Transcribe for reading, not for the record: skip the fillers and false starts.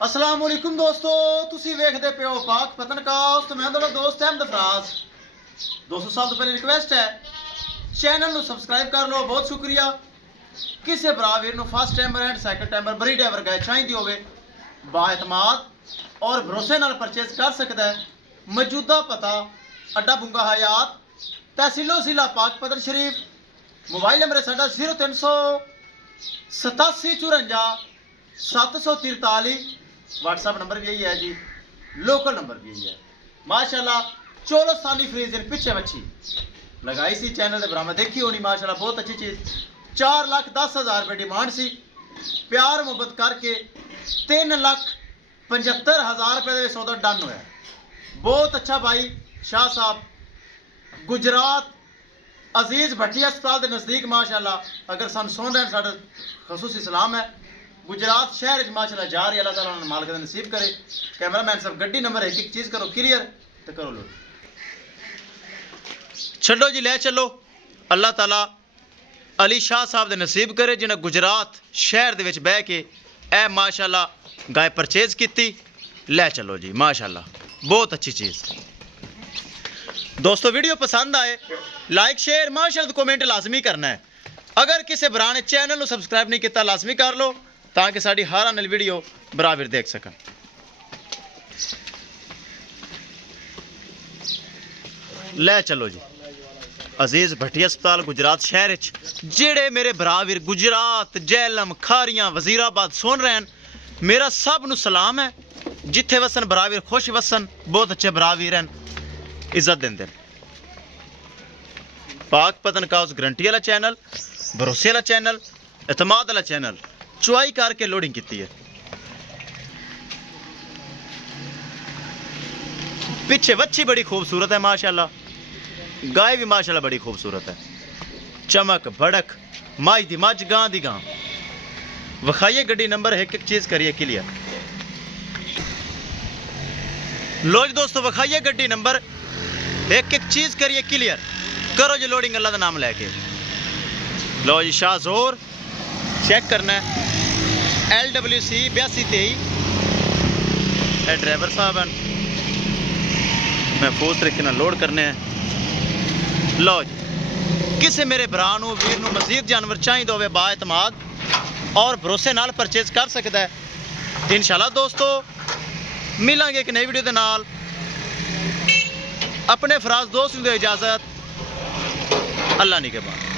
अस्सलाम वालेकुम दोस्तों, तुसी वेखदे पे हो पाक पतनकास्ट। मैं ਤੁਹਾਡਾ ਦੋਸਤ ਅਹਿਮਦ ਫਰਾਜ਼। दोस्तों सब तो पहले रिक्वेस्ट है चैनल ਨੂੰ ਸਬਸਕ੍ਰਾਈਬ ਕਰ ਲਓ। ਬਹੁਤ ਸ਼ੁਕਰੀਆ। ਕਿਸੇ ਭਰਾ ਵੀਰ ਨੂੰ first timer and second timer ਬਰੀ ਡਰਾਈਵਰ ਗਾਇ ਚਾਹੀਦੀ ਹੋਵੇ ਬਾਇਤਮਾਦ ਔਰ ਭਰੋਸੇ ਨਾਲ ਪਰਚੇਸ ਕਰ ਸਕਦਾ ਹੈ। ਮੌਜੂਦਾ ਪਤਾ ਅੱਡਾ ਬੁੰਗਾ ਹਯਾਤ ਤਹਿਸੀਲੋ ਜ਼ਿਲ੍ਹਾ ਪਾਕ ਪਤਨ ਸ਼ਰੀਫ। मोबाइल नंबर है साडा 0300 87 54 743। व्हाट्सएप नंबर भी यही है जी, लोकल नंबर भी यही है। माशाल्लाह 14 साली फ्रीज पीछे बच्ची लगाई सी चैनल के बराबर देखी होनी। माशाल्लाह बहुत अच्छी चीज़। 4,10,000 रुपये डिमांड सी, प्यार मुहब्बत करके 3,75,000 रुपये का सौदा डन होया। बहुत अच्छा भाई शाह साहब गुजरात अजीज भट्टी अस्पताल के नज़दीक। माशाल्लाह अगर सन सुन रहे हैं साढ़ा खसूसी सलाम है। गुजरात शहर माशाल्लाह जा रही है। अल्लाह ताला मालिक दा नसीब करे। कैमरामैन साहब गड्डी नंबर एक चीज़ करो क्लियर तो करो लो छो जी ले चलो। अल्लाह ताला अली शाह साहब दे नसीब करे जिन्हें गुजरात शहर दे विच बह के ए माशाल्लाह गाय परचेज की। ले चलो जी माशाल्लाह बहुत अच्छी चीज़। दोस्तों वीडियो पसंद आए लाइक शेयर माशाल्लाह कमेंट लाजमी करना है। अगर किसी भरा ने चैनल को सबसक्राइब नहीं किया लाजमी कर लो ताकि साड़ी हर आने वाली वीडियो बराबर देख सकन। ले चलो जी अजीज भट्टी अस्पताल गुजरात शहर जेड़े मेरे भरा वीर गुजरात जैलम खारियां वजीराबाद सुन रहे हैं, मेरा सब नू सलाम है। जिथे वसन भरा वीर खुश वसन, बहुत अच्छे भरा वीर हैं, इज्जत देंदे। पाक पतनकास्ट गारंटी वाला चैनल, भरोसे वाला चैनल, एतमाद वाला चैनल। चुआई करके लोडिंग की है। पीछे वच्छी बड़ी खूबसूरत है माशाल्लाह, गाय भी माशाल्लाह बड़ी खूबसूरत है। चमक भड़क माई दी मज गां दी गां। विखाइए गड्डी नंबर एक एक चीज़ करिए क्लियर। लो जी दोस्तों विखाइए गड्डी नंबर एक एक चीज़ करिए क्लियर। करो जी लोडिंग अल्लाह का नाम लैके। लो जी शाह जोर चेक करना है LWC 8223। ड्राइवर साहब हैं महफूज तरीके ना लोड करने हैं। लो जी किसी मेरे भरा वीर नू मजीद जानवर चाहिए होवे बाएतमाद और भरोसे नाल परचेज कर सकता है। इंशाल्लाह दोस्तों मिलांगे एक नई वीडियो के नाल। अपने फराज दोस्त को इजाज़त। अल्लाह निगहबान।